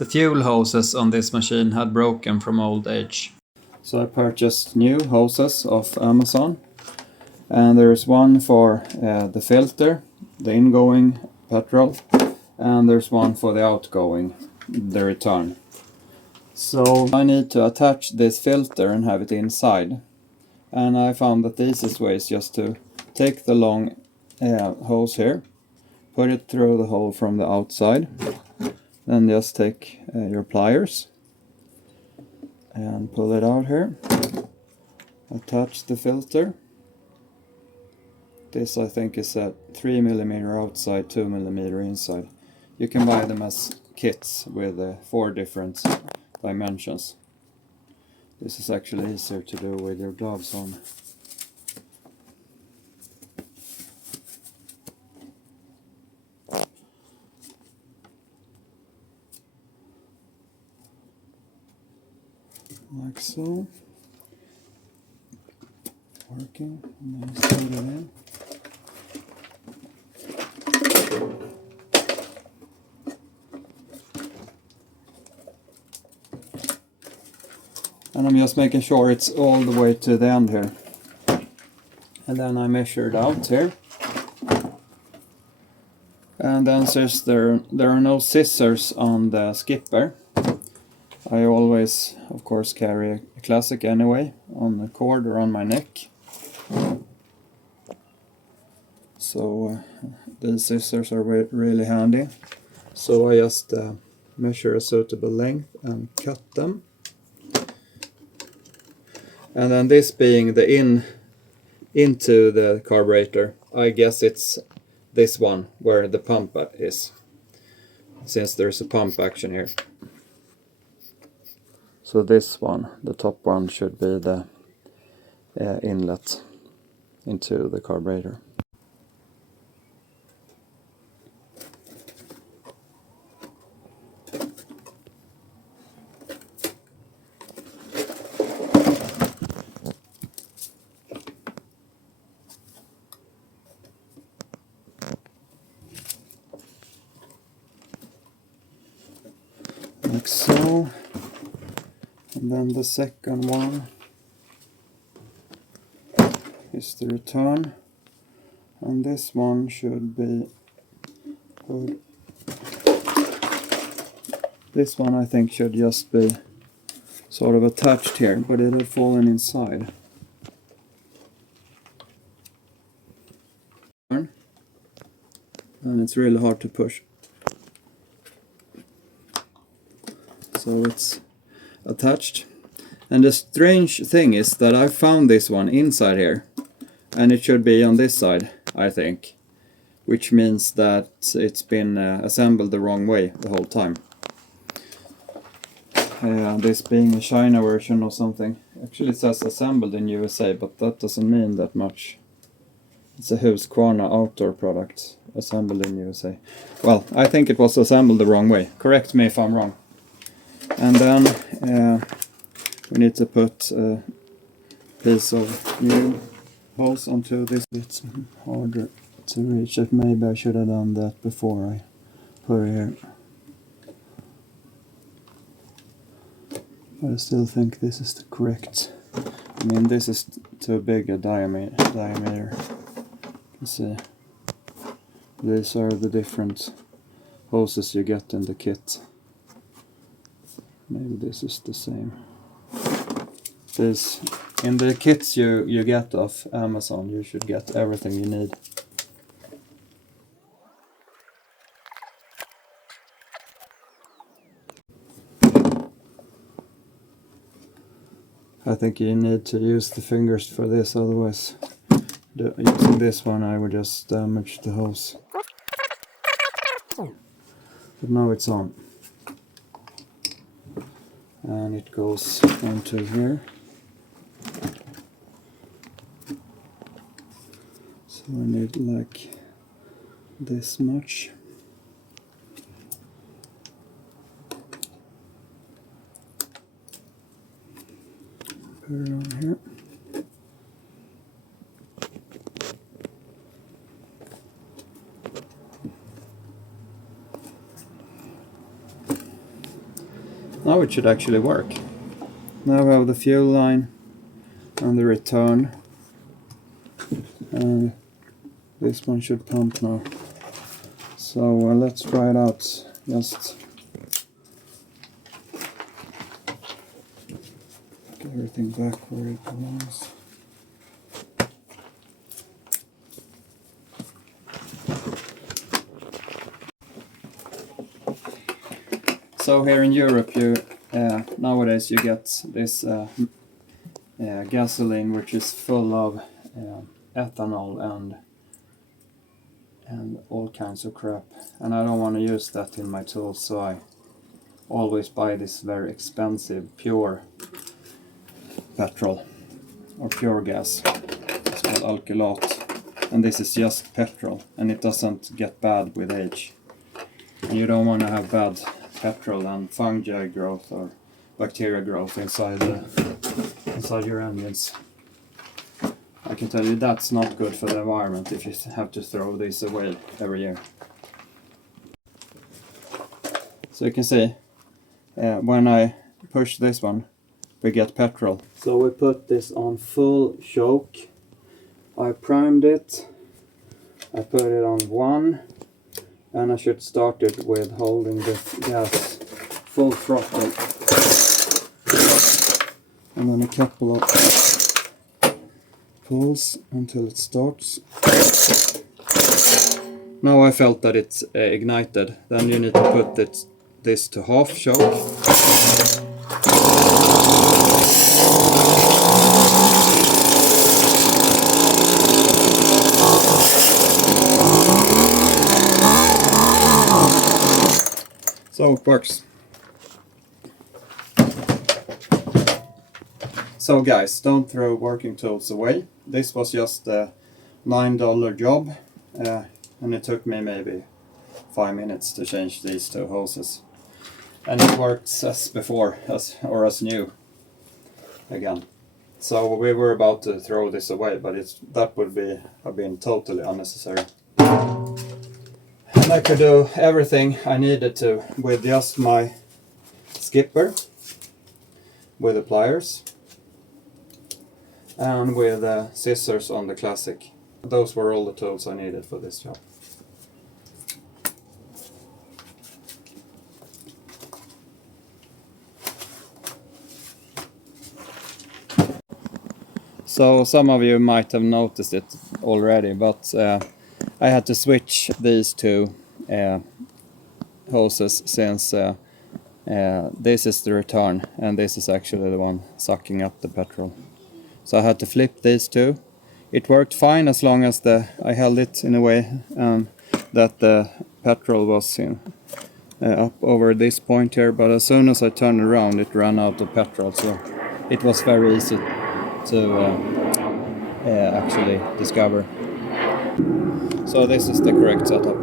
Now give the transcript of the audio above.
The fuel hoses on this machine had broken from old age. So I purchased new hoses off Amazon, and there's one for the filter, the ingoing petrol, and there's one for the outgoing, the return. So I need to attach this filter and have it inside, and I found that the easiest way is just to take the long hose here, put it through the hole from the outside, then just take your pliers and pull it out here, attach the filter. This I think is a 3mm outside, 2mm inside. You can buy them as kits with 4 different dimensions. This is actually easier to do with your gloves on. Like so. Working, and then slide it in. And I'm just making sure it's all the way to the end here. And then I measured out here. And then since there are no scissors on the skipper, I always, of course, carry a classic anyway, on the cord or on my neck. So these scissors are really handy. So I just measure a suitable length and cut them. And then this being the into the carburetor, I guess it's this one where the pump is, since there's a pump action here. So this one, the top one, should be the inlet into the carburetor. Like so. And then the second one is the return, and this one should be put. This one I think should just be sort of attached here, but it had fallen inside. And it's really hard to push. So it's attached. And the strange thing is that I found this one inside here, and it should be on this side, I think, which means that it's been assembled the wrong way the whole time. This being a China version or something. Actually it says assembled in USA, but that doesn't mean that much. It's a Husqvarna outdoor product, assembled in USA. Well, I think it was assembled the wrong way. Correct me if I'm wrong. And then we need to put a piece of new hose onto this. It's harder to reach it. Maybe I should have done that before I put it here. But I still think this is the correct. I mean, this is too big a diameter. You can see. These are the different hoses you get in the kit. Maybe this is the same. This, in the kits you get off Amazon, you should get everything you need. I think you need to use the fingers for this, otherwise using this one I would just damage the hose. But now it's on. And it goes onto here. So I need like this much. Put it on here. Now it should actually work. Now we have the fuel line and the return, and this one should pump now. So let's try it out. Just get everything back where it belongs. So here in Europe, nowadays you get this gasoline which is full of ethanol and all kinds of crap, and I don't want to use that in my tools, so I always buy this very expensive pure petrol or pure gas. It's called alkylat, and this is just petrol, and it doesn't get bad with age. And you don't want to have bad petrol and fungi growth or bacteria growth inside your engines. I can tell you that's not good for the environment if you have to throw these away every year. So you can see when I push this one, we get petrol. So we put this on full choke. I primed it. I put it on 1, and I should start it with holding the gas full throttle. And then a couple of pulls until it starts. Now I felt that it's ignited. Then you need to put this to half choke. So it works. So guys, don't throw working tools away. This was just a $9 job, and it took me maybe 5 minutes to change these 2 hoses. And it works as before, as new again. So we were about to throw this away, but that would have been totally unnecessary. And I could do everything I needed to with just my skipper, with the pliers, and with scissors on the Classic. Those were all the tools I needed for this job. So some of you might have noticed it already, but I had to switch these 2 hoses since this is the return and this is actually the one sucking up the petrol. So I had to flip these 2. It worked fine as long as I held it in a way that the petrol was up over this point here, but as soon as I turned around it ran out of petrol, so it was very easy to actually discover. So this is the correct setup.